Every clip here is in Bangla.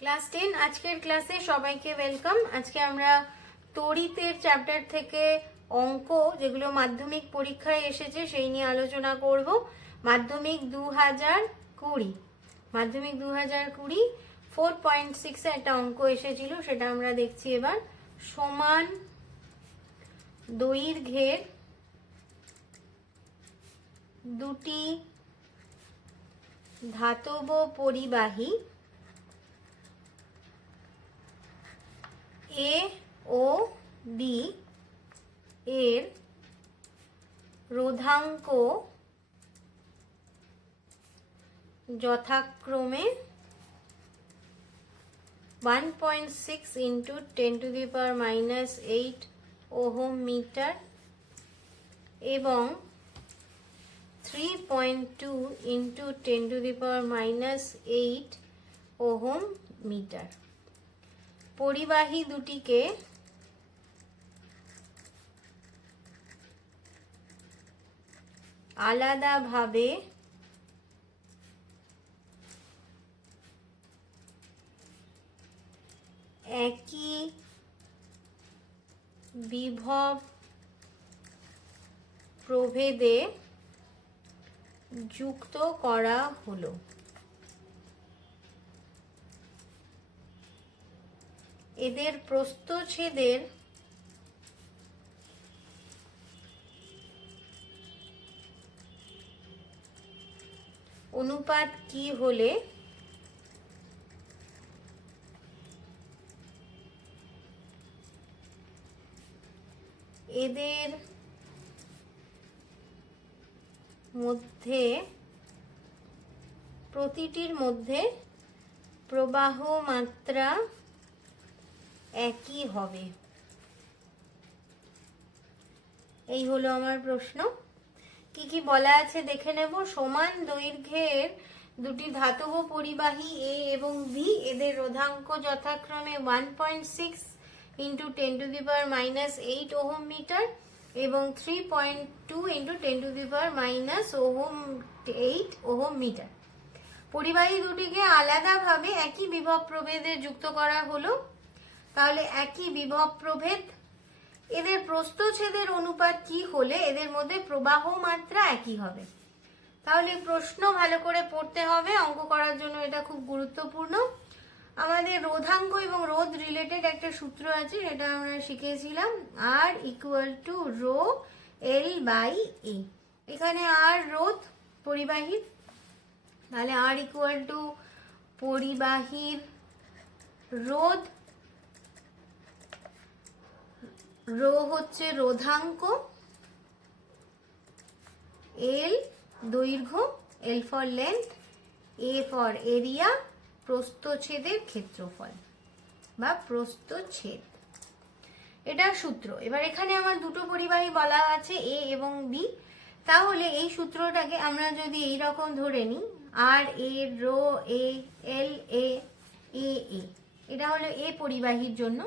ক্লাস 10 আজকের ক্লাসে সবাইকে ওয়েলকাম। আজকে আমরা তড়িতের চ্যাপ্টার থেকে অঙ্ক যেগুলো মাধ্যমিক পরীক্ষায় এসেছে সেই নিয়ে আলোচনা করব। মাধ্যমিক 2020 4.6 এ একটা অঙ্ক এসেছিল, সেটা আমরা দেখছি এবার। সমান দৈর্ঘ্যের দুটি ধাতব পরিবাহী এ ও বি এর রোধাঙ্ক যথাক্রমে 1.6 into 10⁻⁻8 ওহম মিটার এবং 3.2 into 10⁻⁻8 ওহম মিটার। পরিবাহী দুটিকে আলাদাভাবে একই বিভব প্রভেদে যুক্ত করা হলো। এদের প্রস্থচ্ছেদের অনুপাত কি হলে এদের মধ্যে প্রতিটির মধ্যে প্রবাহ মাত্রা একই হবে। এই হলো আমার প্রশ্ন। কি কি বলা আছে দেখে নেব। সমান দৈর্ঘ্যের দুটি ধাতব পরিবাহী এ এবং বি, এদের রোধাঙ্ক যথাক্রমে 1.6 into 10⁻⁻8 ওহম মিটার এবং 3.2 into 10⁻⁻8 ওহম মিটার। পরিবাহী দুটিকে আলাদাভাবে একই বিভব প্রভেদে যুক্ত করা হলো। তাহলে একই বিভব প্রভেদ, এদের প্রস্থচ্ছেদের অনুপাত কি হলে এদের মধ্যে প্রবাহ মাত্রা একই হবে। তাহলে প্রশ্ন ভালো করে পড়তে হবে, অঙ্ক করার জন্য এটা খুব গুরুত্বপূর্ণ। আমাদের রোধাঙ্ক এবং রোধ রিলেটেড একটা সূত্র আছে, সেটা আমরা শিখেছিলাম, R equal to rho L by A. এখানে আর রোধ পরিবাহীর, তাহলে আর ইকুয়াল টু পরিবাহীর রোধ, রো হচ্ছে রোধাঙ্ক, এল দৈর্ঘ্য, L for length, A for area, প্রস্থচ্ছেদের ক্ষেত্রফল বা প্রস্থচ্ছেদ, এটা সূত্র। এবার এখানে আমার দুটো পরিবাহী বলা আছে এ এবং বি। তাহলে এই সূত্রটাকে আমরা যদি এই রকম ধরে নিই, আর a row A L A এ এ, এটা হলো এ পরিবাহীর জন্য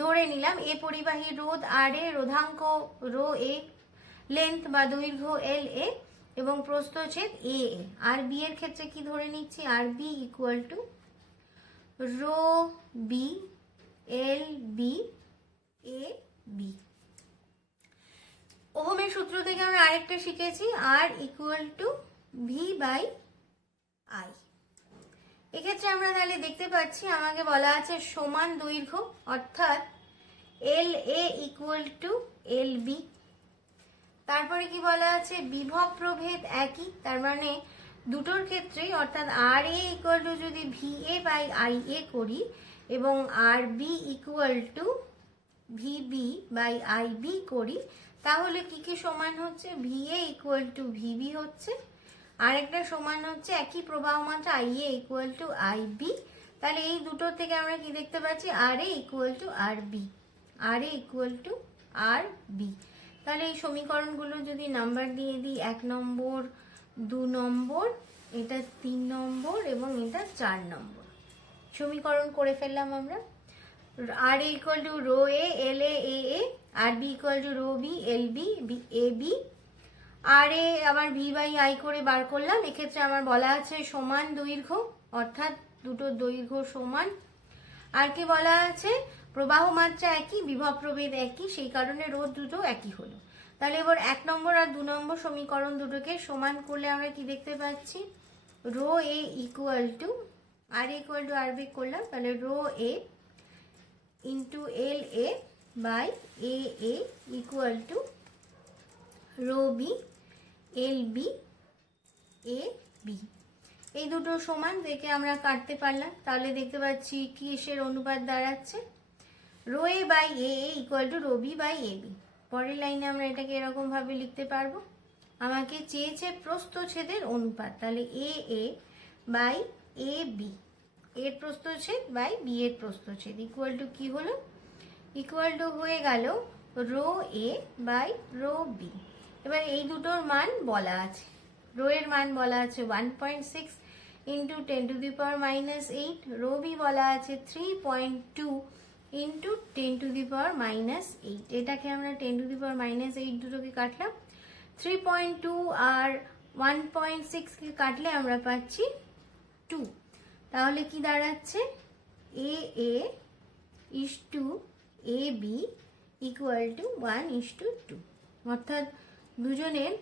ধরে নিলাম। এ পরিবাহী রোধ আর এ, রোধাঙ্ক রো এ, লেন্থ বা দৈর্ঘ্য এল এ এবং প্রস্থচ্ছেদ এ এ। আর বি এর ক্ষেত্রে কি ধরে নিচ্ছি, আর B equal to rho B L B A B. ওহমের সূত্র থেকে আমরা আরেকটা শিখেছি, R equal to V by I. এক্ষেত্রে আমরা তাহলে দেখতে পাচ্ছি আমাকে বলা আছে সমান দৈর্ঘ্য, অর্থাৎ এল এ ইকুয়াল টু এল বি। তারপরে কি বলা আছে, বিভব প্রভেদ একই, তার মানে দুটোর ক্ষেত্রেই, অর্থাৎ আর এ ইকুয়াল টু যদি V A by I A করি এবং R B equal to V B by I B করি, তাহলে কি কি সমান হচ্ছে, V A equal to V B হচ্ছে, আরেকটা সমান হচ্ছে একই প্রবাহ মাত্রা I A equal to I B. তাহলে এই দুটোর থেকে আমরা কি দেখতে পাচ্ছি, R A equal to R B, R A equal to R B. তাহলে এই সমীকরণগুলো যদি নাম্বার দিয়ে দিই, 1 নম্বর, 2 নম্বর, এটা 3 নম্বর এবং এটা 4 নম্বর সমীকরণ করে ফেললাম আমরা। R A equal to rho A L A A, R B equal to rho B L B A B, R A আবার ভি বাই আই করে বার করলাম। এক্ষেত্রে আমার বলা আছে সমান দৈর্ঘ্য, অর্থাৎ দুটোর দৈর্ঘ্য সমান। আর কি বলা আছে, প্রবাহ মাত্রা একই, বিভব প্রভেদ একই, সেই কারণে রোধ দুটো একই হলো। তাহলে এবার 1 নম্বর আর 2 নম্বর সমীকরণ দুটোকে সমান করলে আমরা কি দেখতে পাচ্ছি, rho A equal to R equal to R B করলাম, তাহলে rho A into L A by A A equal to rho B L B A B. এই দুটো সমান দেখে আমরা কাটতে পারলাম। তাহলে দেখতে পাচ্ছি কি এসের অনুপাত দাঁড়াচ্ছে, rho A by A equal to rho B by A B. পরের লাইনে আমরা এটাকে এরকম ভাবে লিখতে পারবো, আমাকে চেয়েছে প্রস্থচ্ছেদের অনুপাত, তাহলে এ এ বাই এ বি, এর প্রস্থচ্ছেদ বাই বি এর প্রস্থচ্ছেদ ইকুয়াল টু কি হলো, ইকুয়াল টু হয়ে গেল rho A by rho B. এবার এই দুটোর মান বলা আছে, রো এর মান বলা আছে 1.6 into 10 to the power -8, rho B বলা আছে 3.2 ইন্টু 10 টু দি পাওয়ার -8। এটাকে আমরা 10 টু দি পাওয়ার -8 দুটোকে কাটলাম, 3.2 আর 1.6 কে কাটলে আমরা পাচ্ছি 2। তাহলে কি দাঁড়াচ্ছে, A A is to A B equal to 1:2, অর্থাৎ দুজনের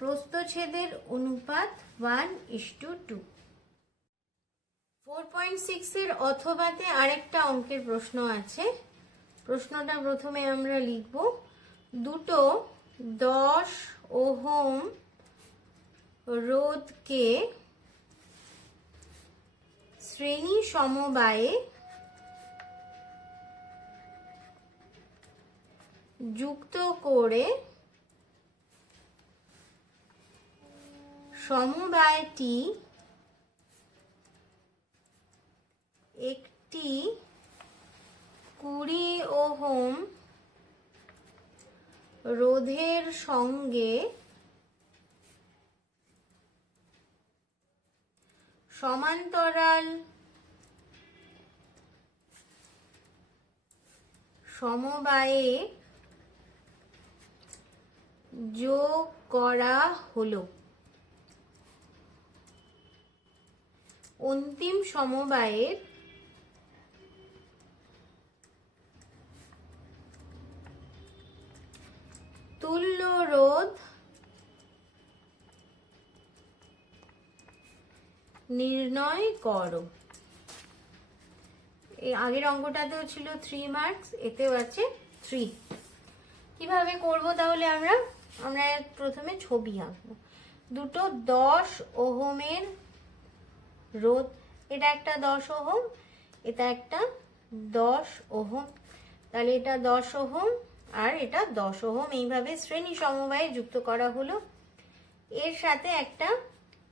প্রস্থচ্ছেদের অনুপাত 1:2। 4.6 এর অথবাতে আরেকটা অঙ্কের প্রশ্ন আছে। প্রশ্নটা প্রথমে আমরা লিখব, দুটো 10 ওহম রোধকে শ্রেণী সমবায়ে যুক্ত করে সমবায়টি একটি 20 ওহম রোধের সঙ্গে সমান্তরাল সমবায়ে যোগ করা হলো। অন্তিম সমবায়ের তুল্য রোধ নির্ণয় করো। এই আগের অঙ্কটাতেও ছিল 3 মার্কস, এতেও আছে 3। কিভাবে করব তাহলে আমরা প্রথমে ছবি আঁকবো। দুটো 10 ওহমের রোধ, এটা একটা 10 ওহম, এটা একটা 10 ওহম, তাহলে এটা 10 ওহম আর এটা 10 ওহম, এইভাবে শ্রেণী সমবায়ে যুক্ত করা হলো। এর সাথে একটা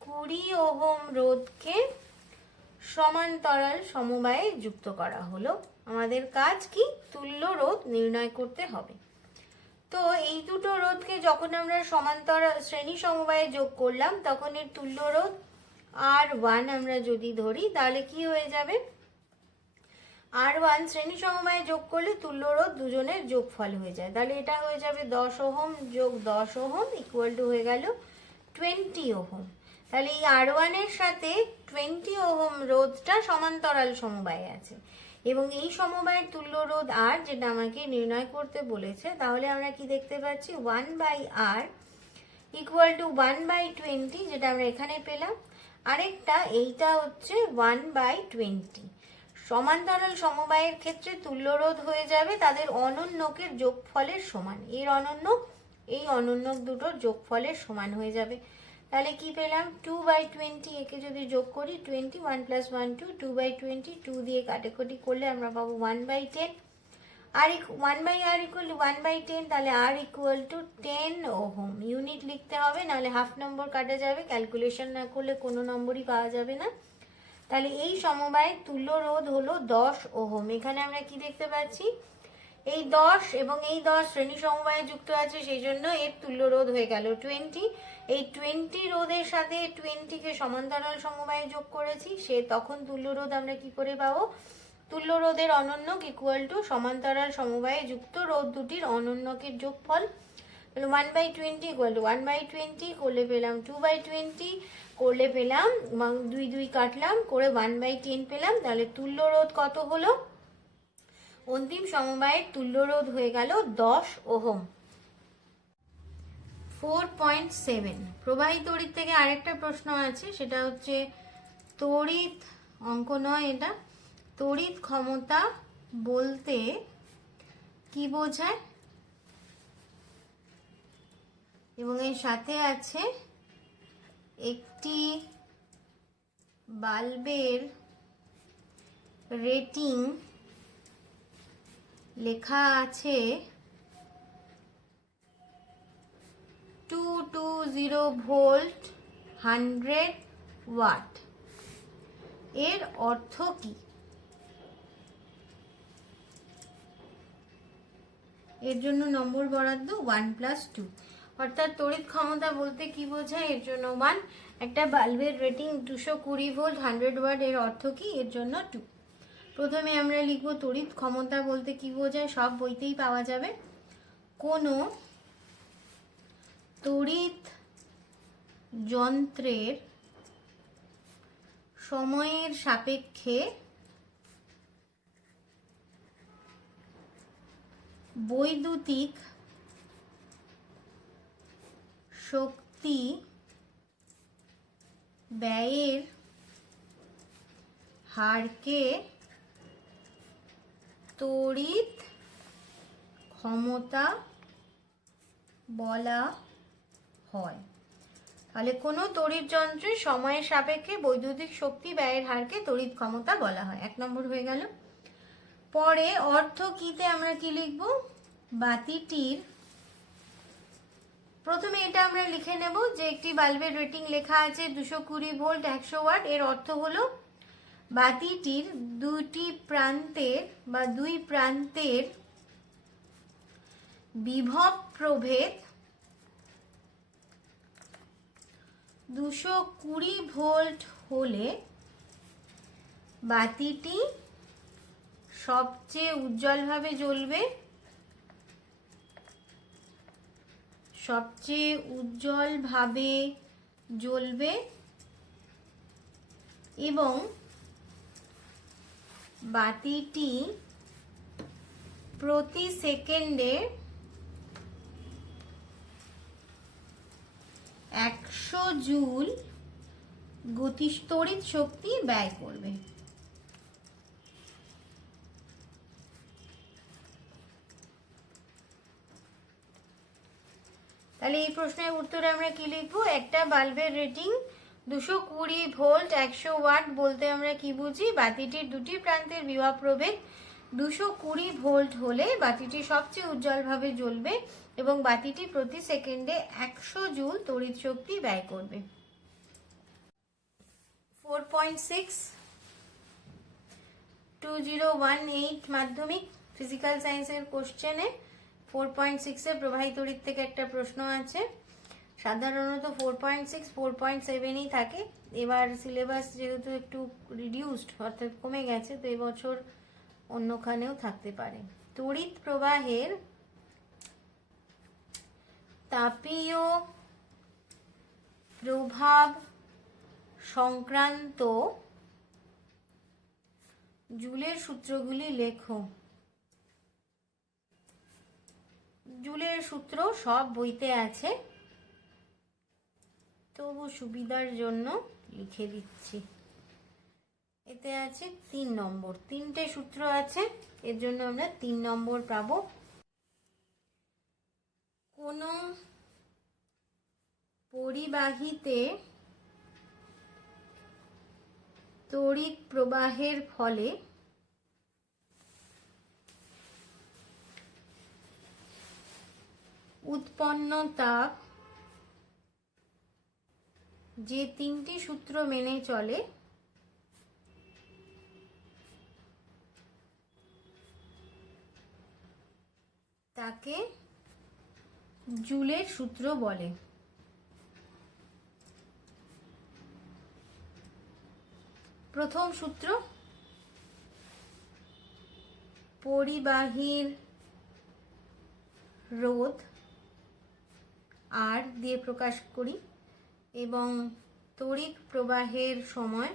20 ওহম রোধকে সমান্তরাল সমবায়ে যুক্ত করা হলো। আমাদের কাজ কি, তুল্য রোধ নির্ণয় করতে হবে। তো এই দুটো রোধকে যখন আমরা সমান্তরাল শ্রেণী সমবায়ে যোগ করলাম, তখন এর তুল্য রোধ R1 আমরা যদি ধরি, তাহলে কি হয়ে যাবে, R1 শ্রেণী সমবায়ে যোগ করলে তুল্য রোধ দুজনের যোগফল হয়ে যায়। তাহলে এটা হয়ে যাবে 10 ওহম যোগ 10 ওহম ইকুয়াল টু হয়ে গেল 20 ওহম। তাহলে এই R1 এর সাথে 20 ওহম রোধটা সমান্তরাল সমবায়ে আছে, এবং এই সমবায়ের তুল্য রোধ R, যেটা আমাকে নির্ণয় করতে বলেছে। তাহলে আমরা কি দেখতে পাচ্ছি, 1/R ইকুয়াল টু 1/20, যেটা আমরা এখানে পেলাম। আরেকটা এইটা হচ্ছে 1/20। সমান্তরাল সমবায়ের ক্ষেত্রে তুল্য রোধ হয়ে যাবে তাদের অনন্যকের যোগফলের সমান। এর অনন্যক এই অনন্যক দুটোর যোগফলের সমান হয়ে যাবে। তাহলে কি পেলাম, 2/20, একে যদি যোগ করি 20, 1 + 1 2, 2/20, 2 দিয়ে কাটাকুটি করলে আমরা পাবো 1/10। আর 1/R ইকুয়াল টু 1/10, তাহলে R equal two 10 ohm. Unit লিখতে হবে, নাহলে হাফ নম্বর কাটা যাবে, ক্যালকুলেশন না করলে কোনো নম্বরই পাওয়া যাবে না। তাহলে এই সমবায়ের তুল্য রোধ হলো 10 ওহম। এখানে আমরা কি দেখতে পাচ্ছি, এই 10 এবং এই 10 শ্রেণী সমবায়ে যুক্ত আছে, সেই জন্য এর তুল্য রোধ হয়ে গেল 20। এই 20 রোধের সাথে 20 কে সমান্তরাল সমবায়ে যোগ করেছি, সে তখন তুল্য রোধ আমরা কি করে পাবো, তুল্য রোধের অনন্যক ইকুয়াল টু সমান্তরাল সমবায়ে যুক্ত রোধ দুটির অনন্যকের যোগফল। 1/20 ইকুয়াল টু 1/20 করলে পেলাম 2/20, করলে পেলাম, এবং 2 2 কাটলাম করে 1/10 পেলাম। তাহলে তুল্য রোধ কত হলো? অন্তিম সমবায়ের তুল্য রোধ হয়ে গেল 10 ওহম। 4.7 প্রবাহী তড়িৎ থেকে আরেকটা প্রশ্ন আছে, সেটা হচ্ছে তড়িৎ, অঙ্ক নয় এটা, তড়িৎ ক্ষমতা বলতে কি বোঝায়? এবং এর সাথে আছে একটি বাল্বের রেটিং লেখা আছে 220 ভোল্ট 100 ওয়াট, এর অর্থ কি? এর জন্য নম্বর বরাদ্দ 1+2। অর্থাৎ তড়িৎ ক্ষমতা বলতে কি বোঝায়, এর জন্য 1, একটা বাল্বের রেটিং 220 ভোল্ট 100 ওয়াট, এর অর্থ কি, এর জন্য 2। প্রথমে আমরা লিখব তড়িৎ ক্ষমতা বলতে কি বোঝায়, সব বইতেই পাওয়া যাবে। কোনো তড়িৎ যন্ত্রের সময়ের সাপেক্ষে বৈদ্যুতিক শক্তি ব্যয়ের হারকে তড়িৎ ক্ষমতা বলা হয়। তাহলে কোনো তড়িৎ যন্ত্রের সময়ের সাপেক্ষে বৈদ্যুতিক শক্তি ব্যয়ের হারকে তড়িৎ ক্ষমতা বলা হয়। 1 নম্বর হয়ে গেল। পরে অর্থ কিতে আমরা কি লিখব? বাতিটির, প্রথমে এটা আমরা লিখে নেব যে একটি বাল্বের রেটিং লেখা আছে 220 ভোল্ট 100 ওয়াট, এর অর্থ হলো বাতিটির দুই প্রান্তের বিভব প্রভেদ 220 ভোল্ট হলে বাতিটি সবচেয়ে উজ্জ্বলভাবে জ্বলবে এবং বাতিটি প্রতি সেকেন্ডে 100 জুল তড়িৎ শক্তি ব্যয় করবে। তাহলে এই প্রশ্নের উত্তরে আমরা কি লিখবো? একটা বাল্বের রেটিং 220 ভোল্ট 100 ওয়াট বলতে আমরা কি বুঝি? বাতিটির দুটি প্রান্তের বিভব প্রভেদ 220 ভোল্ট হলে বাতিটি সবচেয়ে উজ্জ্বলভাবে জ্বলবে এবং বাতিটি প্রতি সেকেন্ডে 100 জুল তড়িৎ শক্তি ব্যয় করবে। 4.6 2018 মাধ্যমিক ফিজিক্যাল সায়েন্সের কোশ্চেনে 4.6 এ প্রবাহী তড়িৎ থেকে একটা প্রশ্ন আছে। সাধারণত 4.6 4.7ই থাকে, এবার সিলেবাস যেহেতু একটু রিডিউসড অর্থাৎ কমে গেছে, তো এবছর অন্যখানেও থাকতে পারে। তড়িৎ প্রবাহের তাপীয় প্রভাব সংক্রান্ত জুলের সূত্রগুলি লেখো। জুলের সূত্র সব বইতে আছে, তবু সুবিধার জন্য লিখে দিচ্ছি। এতে আছে 3 নম্বর, 3টে সূত্র আছে, এর জন্য আমরা 3 নম্বর পাবো। কোনো পরিবাহীতে তড়িৎ প্রবাহের ফলে উৎপন্ন তাপ যে 3টি সূত্র মেনে চলে তাকে জুলের সূত্র বলে। প্রথম সূত্র, পরিবাহীর রোধ আর দিয়ে প্রকাশ করি এবং তড়িৎ প্রবাহের সময়,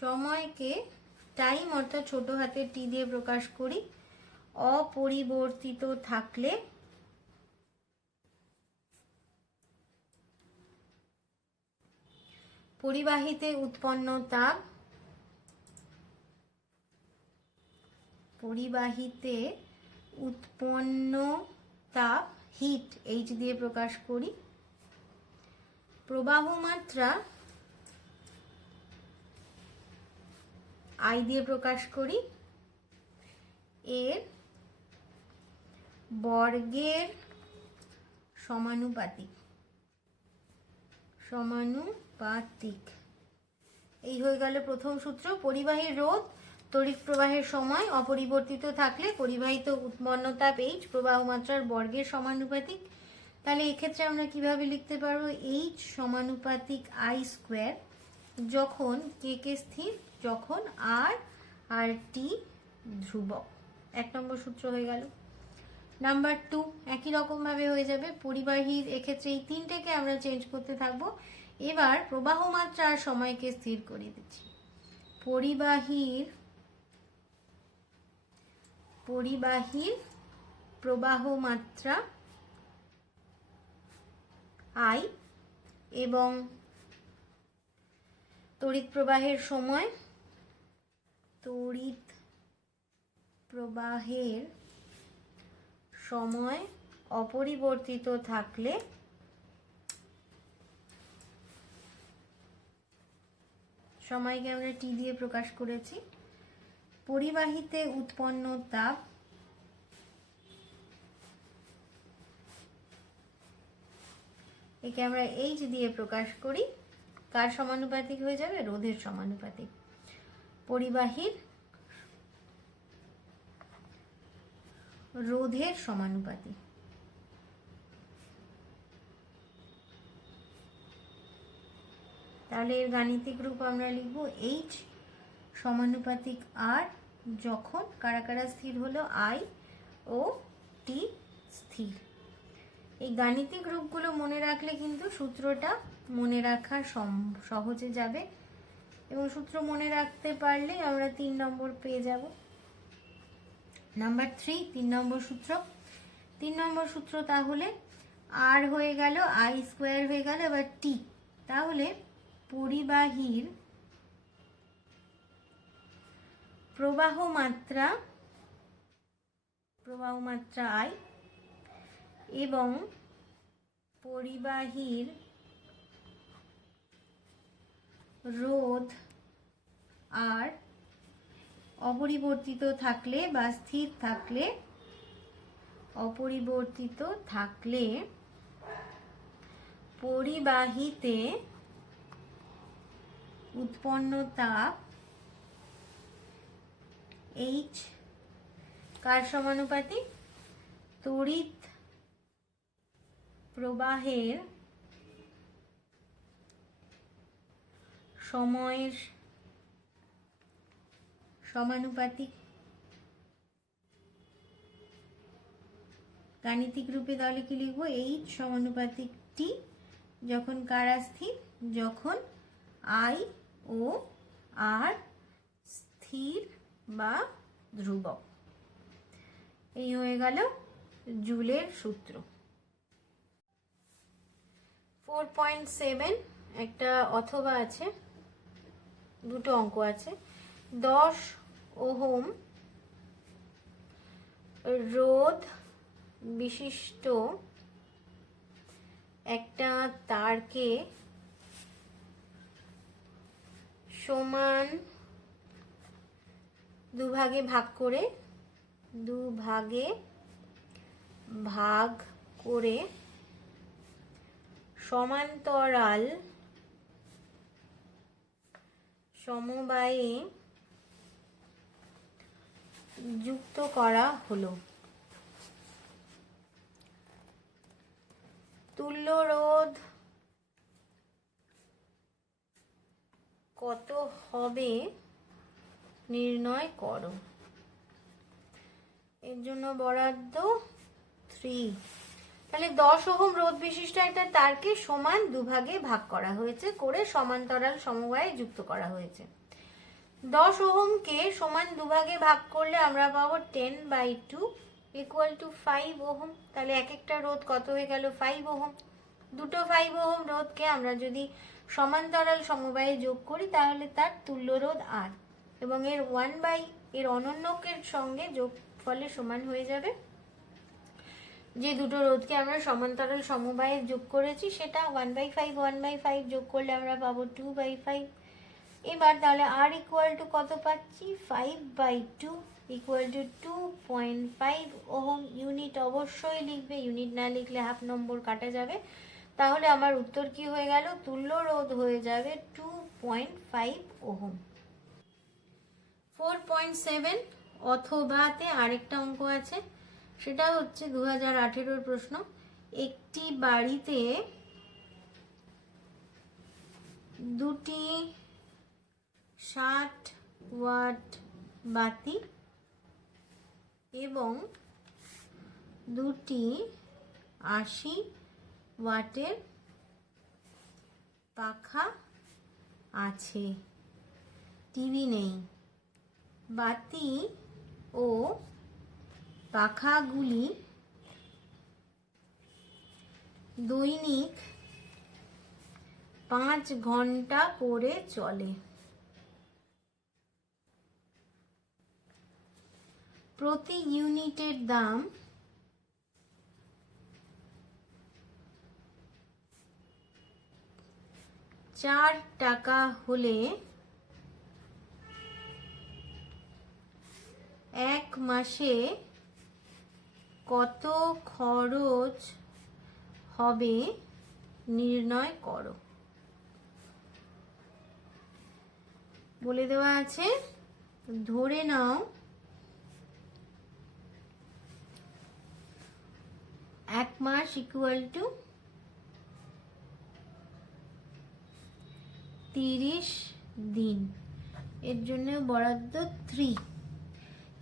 সময়কে টাইম অর্থাৎ ছোট হাতের টি দিয়ে প্রকাশ করি, অপরিবর্তিত থাকলে পরিবাহীতে উৎপন্ন তাপ, হিট এইচ দিয়ে প্রকাশ করি, প্রবাহ মাত্রা আই দিয়ে প্রকাশ করি, এর বর্গের সমানুপাতিক। এই হয়ে গেল প্রথম সূত্র। পরিবাহীর রোধ তড়িৎ প্রবাহের সময় অপরিবর্তিত থাকলে পরিবাহিত উৎপন্ন তাপ এইচ প্রবাহ মাত্রার বর্গের সমানুপাতিক। তাহলে এক্ষেত্রে আমরা কিভাবে লিখতে পারবো? এইচ সমানুপাতিক আই স্কোয়ার, যখন কে কে স্থির, যখন আর টি ধ্রুবক। 1 নম্বর সূত্র হয়ে গেল। নাম্বার 2 একই রকম ভাবে হয়ে যাবে। পরিবাহীর এক্ষেত্রে এই তিনটেকে আমরা চেঞ্জ করতে থাকবো। এবার প্রবাহ মাত্রা আর সময়কে স্থির করে দিচ্ছি। পরিবাহীর প্রবাহ মাত্রা আই এবং তড়িৎ প্রবাহের সময় অপরিবর্তিত থাকলে সময়কে আমরা টি দিয়ে প্রকাশ করেছি, পরিবাহীতে উৎপন্ন তাপ একে আমরা এইচ দিয়ে প্রকাশ করি। কার সমানুপাতিক হয়ে যাবে? রোধের সমানুপাতিক। পরিবাহীর রোধের সমানুপাতিক। তাহলে এর গাণিতিক রূপ আমরা লিখব এইচ সমানুপাতিক আর, যখন কারা কারা স্থির হলো? আই ও টি স্থির। এই গাণিতিক রূপগুলো মনে রাখলে কিন্তু সূত্রটা মনে রাখা সহজে যাবে, এবং সূত্র মনে রাখতে পারলে আমরা 3 নম্বর পেয়ে যাব। নাম্বার 3 3 নম্বর সূত্র। 3 নম্বর সূত্র তাহলে আর হয়ে গেল, আই স্কোয়ার হয়ে গেল, এবার টি। তাহলে পরিবাহীর প্রবাহ মাত্রা আই এবং পরিবাহীর রোধ আর অপরিবর্তিত থাকলে বা স্থির থাকলে, পরিবাহীতে উৎপন্ন তাপ এইচ কার সমানুপাতিক? তড়িৎ প্রবাহের সময়ের সমানুপাতিক। গাণিতিক রূপে তাহলে কি লিখবো? এইচ সমানুপাতিক টি, যখন কারা স্থির? যখন আই ও আর স্থির বা ধ্রুবক। এই হয়ে গেল জুলের সূত্র। 4.7 একটা অথবা আছে, দুটো অঙ্ক আছে। 10 ওহম রোধ বিশিষ্ট একটা তারকে সমান দুভাগে ভাগ করে সমান্তরাল সমবায়ে যুক্ত করা হলো। তুল্য রোধ কত হবে নির্ণয় করো। এর জন্য বরাদ্দ 3। তাহলে 10 ওহম রোধ বিশিষ্ট একটা তারকে সমান দুভাগে ভাগ করা হয়েছে, করে সমান্তরাল সমবায়ে যুক্ত করা হয়েছে। 10 ওহমকে সমান দুভাগে ভাগ করলে আমরা পাবো 10/2 ইকুয়াল টু 5 ওহম। তাহলে এক একটা রোধ কত হয়ে গেল? 5 ওহম। দুটো 5 ওহম রোধকে আমরা যদি সমান্তরাল সমবায়ে যোগ করি তাহলে তার তুল্য রোধ আর, এবং এর 1 এর অনন্যকের সঙ্গে যোগফলে সমান হয়ে যাবে। যে দুটো রোধকে আমরা সমান্তরাল সমবায়ে যোগ করেছি সেটা 1/5 যোগ করলে আমরা পাবো 2/5। এবার তাহলে আর ইকুয়াল টু কত পাচ্ছি? 5/2 ইকুয়াল টু 2.5 ওহম। ইউনিট অবশ্যই লিখবে, ইউনিট না লিখলে হাফ নম্বর কাটা যাবে। তাহলে আমার উত্তর কি হয়ে গেল? তুল্য রোধ হয়ে যাবে 2.5 ওহম। 4.7 অথবাতে আরেকটা অঙ্ক আছে, সেটা হচ্ছে 2018 প্রশ্ন। একটি বাড়িতে দুটি 60 ওয়াট বাতি এবং দুটি 80 ওয়াটের পাখা আছে, টিভি নেই। বাতি ও পাখাগুলি দৈনিক 5 ঘন্টা করে চলে। প্রতি ইউনিটের দাম 4 টাকা হলে এক মাসে কত খরচ হবে নির্ণয় করো। বলে দেওয়া আছে, ধরে নাও এক মাস ইকুয়াল টু 30 দিন, এর জন্য বরাদ্দ 3।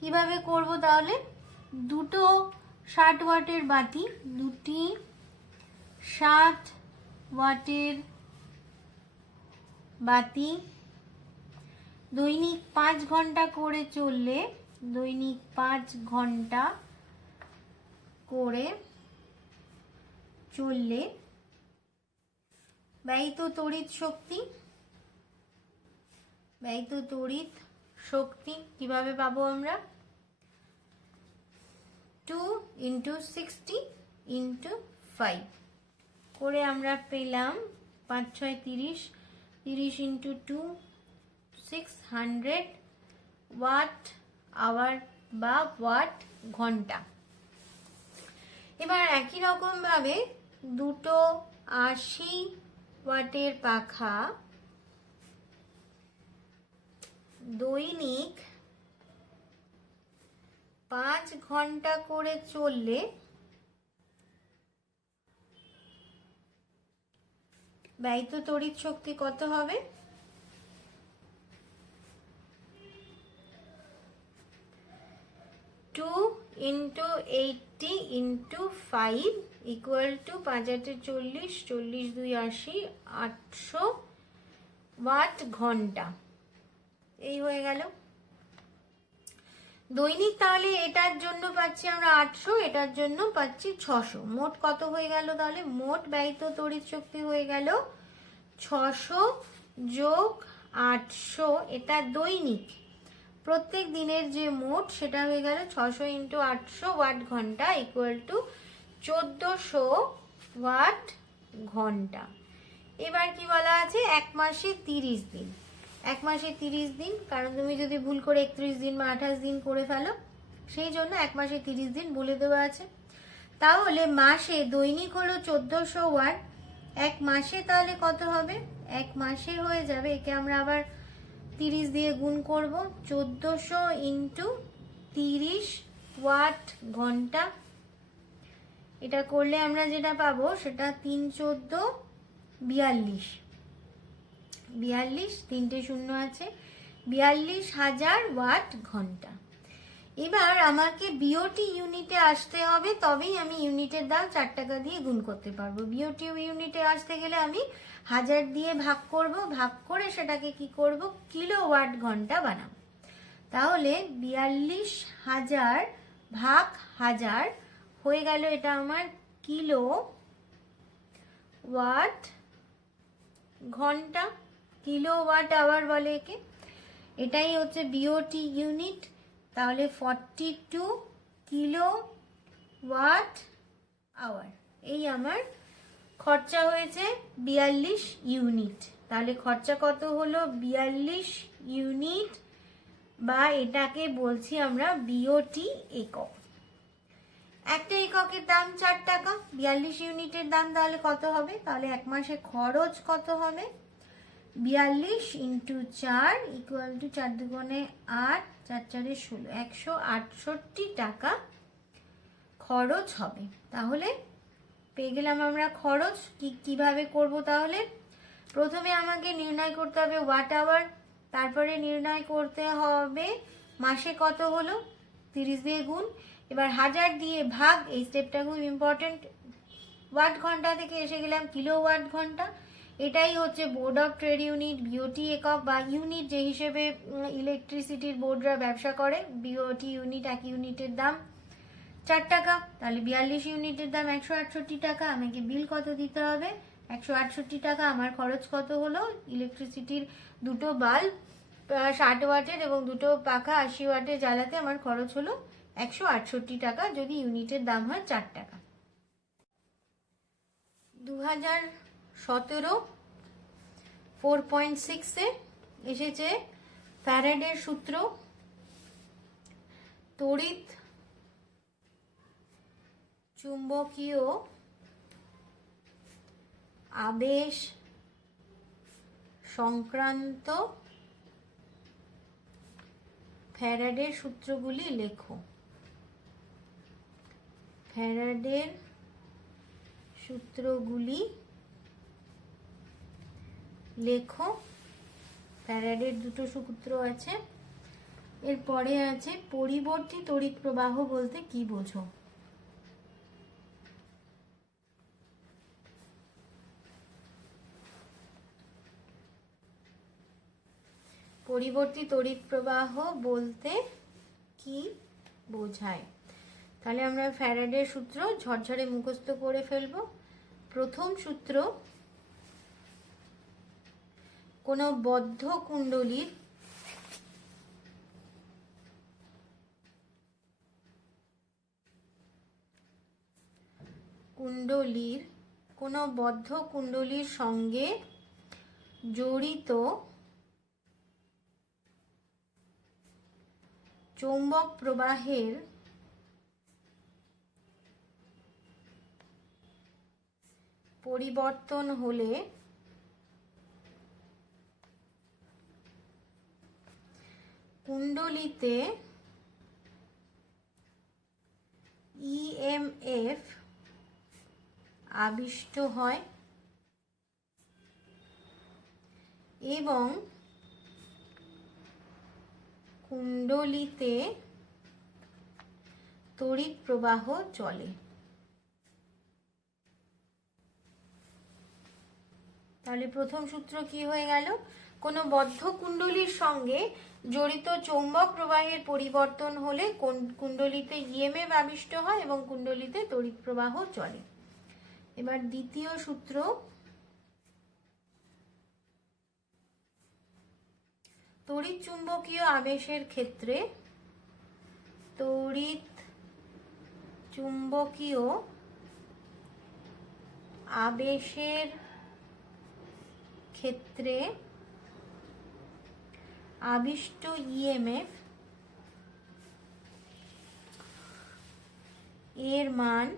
কিভাবে করব তাহলে? দুটো 60 ওয়াটের বাতি, দুটি 60 ওয়াটের বাতি দৈনিক 5 ঘন্টা করে চললে, দৈনিক 5 ঘন্টা করে চললে ব্যয়িত তড়িৎ শক্তি কিভাবে পাবো আমরা? 2 × 60 × 5 করে আমরা পেলাম 5 6 30, 30 × 2 600 ওয়াট আওয়ার বা ওয়াট ঘন্টা। এবার একই রকম ভাবে দুটো 80 ওয়াটের পাখা দৈনিক 5 ঘন্টা করে চললে ব্যয়িত তড়িৎ শক্তি কত হবে? 2 × 80 × 5 ইকুয়াল টু 5 8 40, 40 2 80, 800 ওয়াট ঘন্টা। এই হয়ে গেল দৈনিক। তাহলে এটার জন্য পাচ্ছি আমরা 800, এটার জন্য পাচ্ছি 600। মোট কত হয়ে গেল তাহলে? মোট ব্যয়িত তড়িৎ শক্তি হয়ে গেল 600 যোগ 800, এটা দৈনিক। প্রত্যেক দিনের যে মোট সেটা হয়ে গেল 600 × 800 ওয়াট ঘন্টা ইকুয়াল টু 1400 ওয়াট ঘন্টা। এবার কি বলা আছে? এক মাসে 30 দিন। এক মাসে 30 দিন, কারণ তুমি যদি ভুল করে 31 দিন বা 28 দিন করে ফেলো, সেই জন্য এক মাসে 30 দিন বলে দেওয়া আছে। তাহলে মাসে দৈনিক হলো 1400 ওয়াট, এক মাসে তাহলে কত হবে? এক মাসে হয়ে যাবে, একে আমরা আবার 30 দিয়ে গুণ করব, 1400 × 30 ওয়াট ঘন্টা। এটা করলে আমরা যেটা পাবো সেটা 3 14 42, 42 তিনটে শূন্য আছে, 42,000 ওয়াট ঘন্টা। এবার আমাকে বিওটি ইউনিটে আসতে হবে, তবেই আমি ইউনিটের দাম 4 টাকা দিয়ে গুণ করতে পারবো। বিওটি ইউনিটে আসতে গেলে আমি 1000 দিয়ে ভাগ করব, ভাগ করে সেটাকে কি করব, কিলোওয়াট ঘন্টা বানাবো। তাহলে 42,000 ভাগ 1000 হয়ে গেল, এটা আমার কিলো ওয়াট ঘন্টা, কিলোওয়াট আওয়ার বলে একে। এটাই হচ্ছে বিওটি ইউনিট। তাহলে 42 কিলো ওয়াট আওয়ার, এই আমার খরচা হয়েছে 42 ইউনিট। তাহলে খরচা কত হলো, 42 ইউনিট, বা এটাকে বলছি আমরা বিওটি একক। একটা এককের দাম 4 টাকা, 42 ইউনিটের দাম তাহলে কত হবে, তাহলে এক মাসে খরচ কত হবে, 42 ইন্টু 4 ইকুয়াল টু 4 দুগুণে 8, 4 4 16, 168 টাকা খরচ হবে। তাহলে পেয়ে গেলাম আমরা খরচ। কিভাবে করব, তাহলে প্রথমে আমাকে নির্ণয় করতে হবে ওয়াট আওয়ার, তারপরে নির্ণয় করতে হবে মাসে কত হলো, 30 দিয়ে গুণ, এবার 1000 দিয়ে ভাগ, এই স্টেপটা খুব ইম্পর্টেন্ট। ওয়াট ঘন্টা থেকে এসে গেলাম কিলো ওয়াট ঘন্টা। এটাই হচ্ছে board of trade unit, BOT একক বা ইউনিট যে হিসেবে ইলেকট্রিসিটির বোর্ডরা ব্যবসা করে। বিওটি ইউনিট, এক ইউনিটের দাম 4 টাকা, তাহলে 42 ইউনিটের দাম 168 টাকা। আমাকে বিল কত দিতে হবে, 168 টাকা। আমার খরচ কত হলো, ইলেকট্রিসিটির দুটো বাল্ব 60 ওয়াটের এবং দুটো পাখা 80 ওয়াটের জ্বালাতে আমার খরচ হলো 168 টাকা, যদি ইউনিটের দাম হয় 4 টাকা। 2017 4.6 এসেছে ফ্যারাডের সূত্র, তড়িৎ চুম্বকীয় আবেশ সংক্রান্ত ফ্যারাডের সূত্রগুলি লেখো। ফ্যারাডের সূত্রগুলি লেখো। ফ্যারাডের দুটো সূত্র আছে। এরপরে আছে পরিবর্তী তড়িৎ প্রবাহ বলতে কি বোঝো। পরিবর্তী তড়িৎ প্রবাহ বলতে কি বোঝায়, তাহলে আমরা ফ্যারাডের সূত্র ঝরঝরে মুখস্থ করে ফেলবো। প্রথম সূত্র, কোনো বদ্ধ কুণ্ডলীর কোনো বদ্ধ কুণ্ডলীর সঙ্গে জড়িত চৌম্বক প্রবাহের পরিবর্তন হলে কুণ্ডলীতে ইএমএফ আবিষ্ট হয় এবং কুণ্ডলীতে তড়িৎ প্রবাহ চলে। তাহলে প্রথম সূত্র কি হয়ে গেল, কোনো বদ্ধ কুণ্ডলীর সঙ্গে জড়িত চৌম্বক প্রবাহের পরিবর্তন হলে কুণ্ডলীতে ইএমএফ আবিষ্ট হয় এবং কুণ্ডলীতে তড়িৎ প্রবাহ চলে। এবার দ্বিতীয় সূত্র, তড়িৎ চুম্বকীয় আবেশের ক্ষেত্রে তড়িৎ চুম্বকীয় আবেশের ক্ষেত্রে আবিষ্ট ইএমএফ এর মান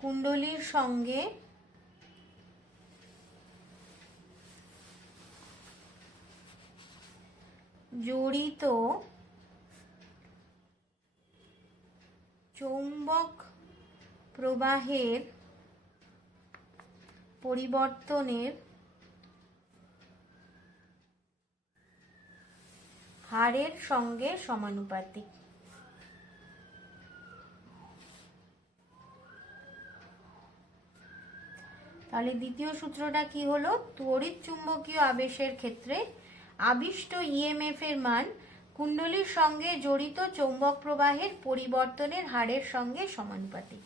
কুণ্ডলীর সঙ্গে জড়িত চৌম্বক প্রবাহের পরিবর্তনের আর এর সঙ্গে সমানুপাতিক। তাহলে দ্বিতীয় সূত্রটা কি হলো, তড়িৎ চুম্বকীয় আবেশের ক্ষেত্রে আবিষ্ট ইএমএফ এর মান কুণ্ডলীর সঙ্গে জড়িত চৌম্বক প্রবাহের পরিবর্তনের হারের সঙ্গে সমানুপাতিক।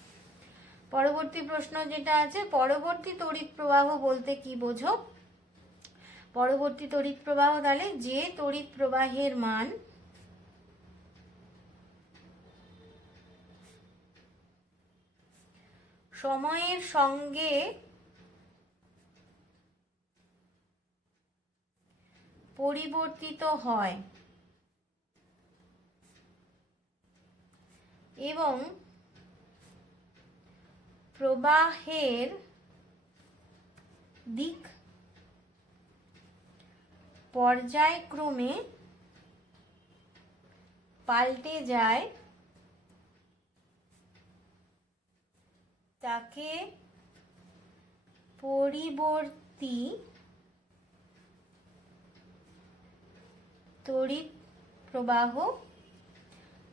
পরবর্তী প্রশ্ন যেটা আছে, পরবর্তী তড়িৎ প্রবাহ বলতে কি বোঝো? পরবর্তী তড়িৎ প্রবাহ তাহলে যে তড়িৎ প্রবাহের মান সময়ের সঙ্গে পরিবর্তিত হয় এবং প্রবাহের দিক পর্যায়ক্রমে পাল্টে যায় তাকে পরিবর্তী তড়িৎ প্রবাহ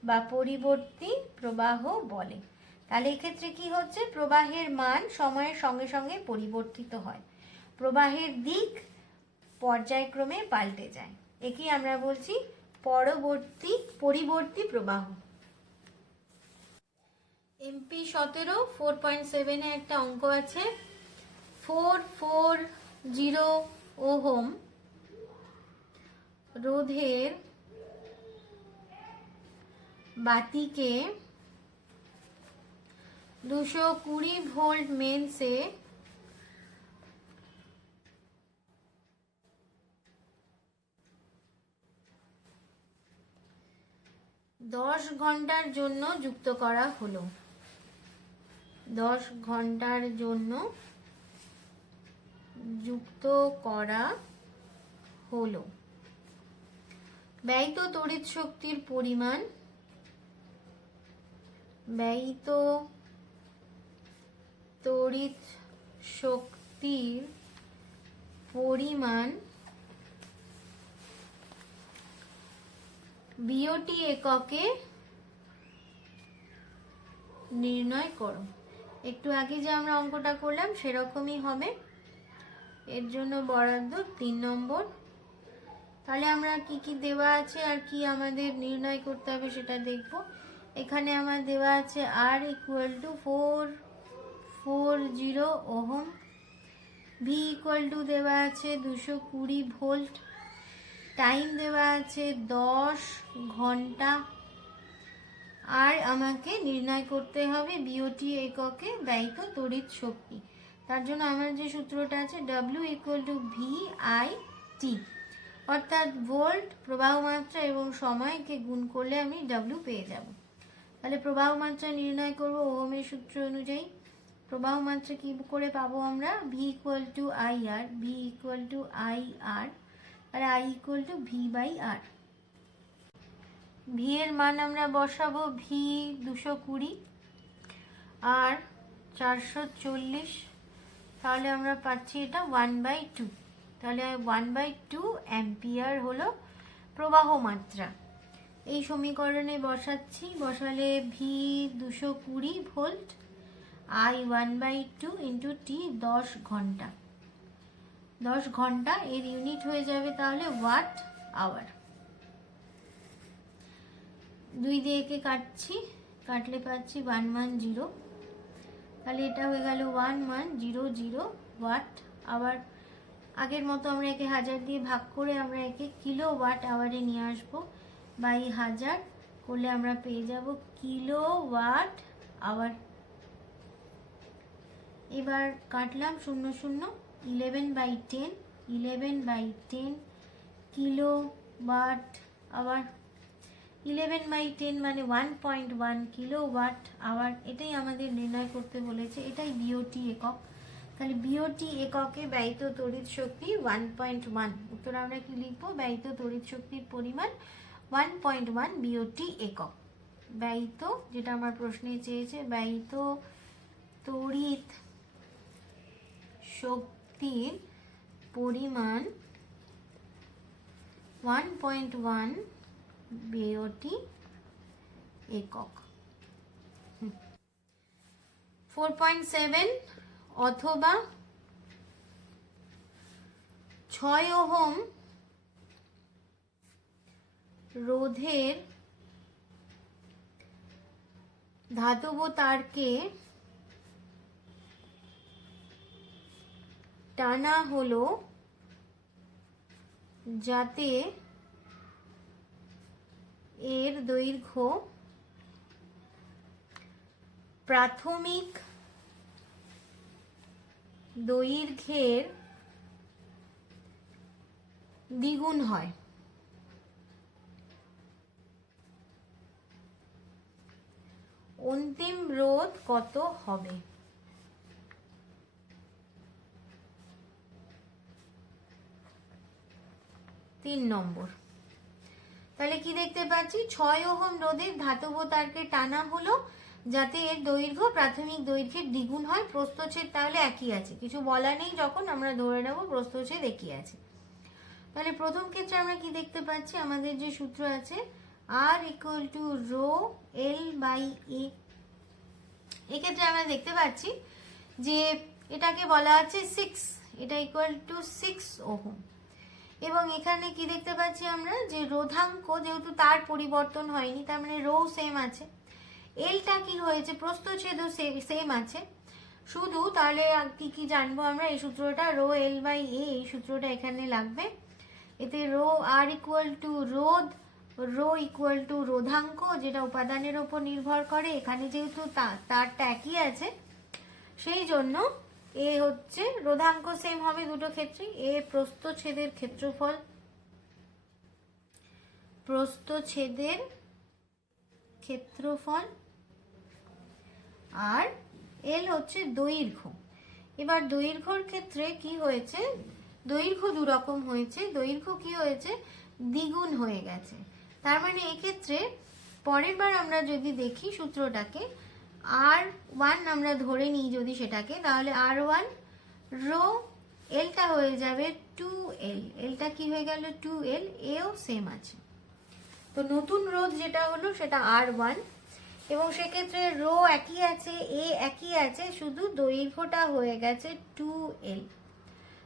বা পরিবর্তী প্রবাহ বলে। তাহলে এক্ষেত্রে কি হচ্ছে, প্রবাহের মান সময়ের সঙ্গে সঙ্গে পরিবর্তিত হয়, প্রবাহের দিক পর্যায়ক্রমে পাল্টে যায়, একেই আমরা বলছি পরিবর্তী প্রবাহ। এমপি 17 4.7 এ একটা অঙ্ক আছে, 440 ওহম রোধের বাতিকে 220 ভোল্ট মেন্সে 10 ঘন্টার জন্য যুক্ত করা হলো। 10 ঘন্টার জন্য যুক্ত করা হলো। ব্যয়িত তড়িৎ শক্তির পরিমাণ, ব্যয়িত তড়িৎ শক্তির পরিমাণ বিওটি এককে নির্ণয় করো। একটু আগে যে আমরা অঙ্কটা করলাম সেরকমই হবে, এর জন্য বরাদ্দ 3 নম্বর। তাহলে আমরা কি কি দেওয়া আছে আর কি আমাদের নির্ণয় করতে হবে সেটা দেখব। এখানে আমার দেওয়া আছে R equal two 440 ohm, V equal two দেওয়া আছে 220 ভোল্ট, টাইম দেওয়া আছে 10 ঘন্টা, আর আমাকে নির্ণয় করতে হবে বিওটি এককে ব্যয়িত তড়িৎ শক্তি। তার জন্য আমার যে সূত্রটা আছে W ইকুয়াল টু VIT, অর্থাৎ ভোল্ট, প্রবাহ মাত্রা এবং সময়কে গুণ করলে আমি W পেয়ে যাব। তাহলে প্রবাহ মাত্রা নির্ণয় করব ওহমের সূত্র অনুযায়ী। প্রবাহ মাত্রা কি করে পাবো আমরা, V equal to IR, V equal to IR, আর I equal to V/R। V এর মান আমরা বসাবো, V 220 আর 440, তাহলে আমরা পাচ্ছি এটা 1/2। তাহলে 1/2 অ্যাম্পিয়ার হলো প্রবাহ মাত্রা। এই সমীকরণে বসাচ্ছি, বসালে V 220 volt, I 1/2 into T 10 ঘন্টা। 10 ঘন্টা এর ইউনিট হয়ে যাবে তাহলে ওয়াট আওয়ার। 2 দিয়ে একে কাটছি, কাটলে পাচ্ছি 110, তাহলে এটা হয়ে গেল 1100 ওয়াট আওয়ার। আগের মতো আমরা একে 1000 দিয়ে ভাগ করে আমরা একে কিলো ওয়াট আওয়ারে নিয়ে আসবো, বাই 1000 করলে আমরা পেয়ে যাব কিলো ওয়াট আওয়ার। এবার কাটলাম 0 0, 11/10, 11/10 কিলো ওয়াট আওয়ার। 11/10 মানে 1.1 কিলো ওয়াট আওয়ার। এটাই আমাদের নির্ণয় করতে বলেছে, এটাই বিওটি একক। তাহলে বিওটি এককে ব্যয়িত তড়িৎ শক্তি 1.1। উত্তর আমরা কি লিখবো, ব্যয়িত তড়িৎ শক্তির পরিমাণ 1.1 বিওটি একক। ব্যয়িত, যেটা আমার প্রশ্নে চেয়েছে, ব্যয়িত তড়িৎ শক্তির পরিমাণ 1.1 বিওটি একক। 4.7 অথবা 6 ওহম রোধের ধাতব তারকে টানা হলো যাতে এর দৈর্ঘ্য প্রাথমিক দৈর্ঘ্যের দ্বিগুণ হয়। অন্তিম রোধ কত হবে? তিন নম্বর। তাহলে কি দেখতে পাচ্ছি, 6 ওহম রোধের ধাতব তারকে টানা হলো যাতে এর দৈর্ঘ্য প্রাথমিক দৈর্ঘ্যের দ্বিগুণ হয়। প্রস্থচ্ছেদ তাহলে একই আছে, কিছু বলা নেই, যখন আমরা ধরে নেব প্রস্থচ্ছেদ একই আছে। তাহলে প্রথম ক্ষেত্রে আমরা কি দেখতে পাচ্ছি, আমাদের যে সূত্র আছে R equal to rho L by A. এক্ষেত্রে আমরা দেখতে পাচ্ছি যে এটাকে বলা আছে 6, এটা ইকুয়াল টু 6 ওহম। এবং এখানে কি দেখতে পাচ্ছি আমরা, যে রোধাঙ্ক যেহেতু তার পরিবর্তন হয়নি, তার মানে রো সেম আছে, এলটা কি হয়েছে, প্রস্থচ্ছেদও সেম আছে। শুধু তাহলে কি কি জানবো আমরা, এই সূত্রটা রো এল বাই এ, এই সূত্রটা এখানে লাগবে। এতে রো আর ইকুয়াল টু রোধ, রো ইকুয়াল টু রোধাঙ্ক, যেটা উপাদানের উপর নির্ভর করে। এখানে যেহেতু তারটা একই আছে, সেই জন্য এ হচ্ছে রোধাঙ্ক সেম হবে দুটো ক্ষেত্রে। এ প্রস্থচ্ছেদের ক্ষেত্রফল, প্রস্থচ্ছেদের ক্ষেত্রফল, আর এল হচ্ছে দৈর্ঘ্য। এবার দৈর্ঘ্যর ক্ষেত্রে কি হয়েছে, দৈর্ঘ্য দু রকম হয়েছে, দৈর্ঘ্য কি হয়েছে, দ্বিগুণ হয়ে গেছে। তার মানে এক্ষেত্রে পরের বার আমরা যদি দেখি সূত্রটাকে, R1 আমরা ধরে নিই যদি সেটাকে, তাহলে R1 রো, এলটা হয়ে যাবে 2L, এলটা কি হয়ে গেল 2L, এও সেম আছে। তো নতুন রোধ যেটা হলো সেটা R1, এবং সেক্ষেত্রে রো একই আছে, এ একই আছে, শুধু দৈর্ঘ্যটা হয়ে গেছে 2L।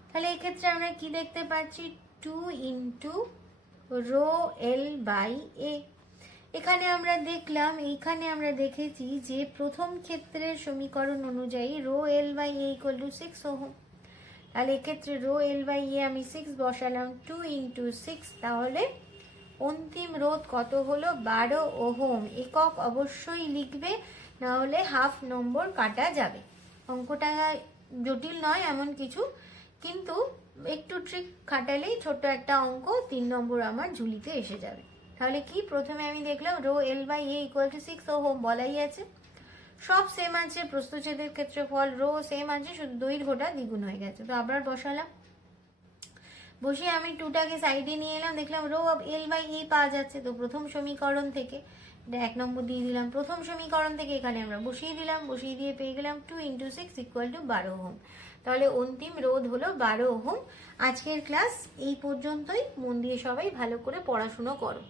তাহলে এক্ষেত্রে আমরা কি দেখতে পাচ্ছি, 2 into rho L by A. এখানে আমরা দেখলাম, এইখানে আমরা দেখেছি যে প্রথম ক্ষেত্রের সমীকরণ অনুযায়ী rho L by A equal to 6 ohm. তাহলে এক্ষেত্রে রো এল বাই এ আমি 6 বসালাম, 2 ইন্টু 6, তাহলে অন্তিম রোধ কত হলো, 12 ওহম। একক অবশ্যই লিখবে, না হলে হাফ নম্বর কাটা যাবে। অঙ্কটা জটিল নয় এমন কিছু, কিন্তু একটু ট্রিক খাটালেই ছোট একটা অঙ্ক 3 নম্বর আমার ঝুলিতে এসে যাবে। তাহলে কি, প্রথমে আমি দেখলাম rho L by A equal to 6 ohm বলাই আছে, সব সেম আছে, প্রস্থচ্ছেদের ক্ষেত্রফল রো সেম আছে, শুধু দৈর্ঘ্যটা দ্বিগুণ হয়ে গেছে। তো আবার বসালাম, বসিয়ে আমি 2টাকে সাইডে নিয়ে এলাম, দেখলাম রো অফ এল বাই এ পাওয়া যাচ্ছে। তো প্রথম সমীকরণ থেকে এটা 1 নম্বর দিয়ে দিলাম, প্রথম সমীকরণ থেকে এখানে আমরা বসিয়ে দিলাম, বসিয়ে দিয়ে পেয়ে গেলাম 2 ইন্টু 6 ইকুয়াল টু 12 ওহম। তাহলে অন্তিম রোধ হলো 12 ওহম। আজকের ক্লাস এই পর্যন্তই, মন দিয়ে সবাই ভালো করে পড়াশুনো করো।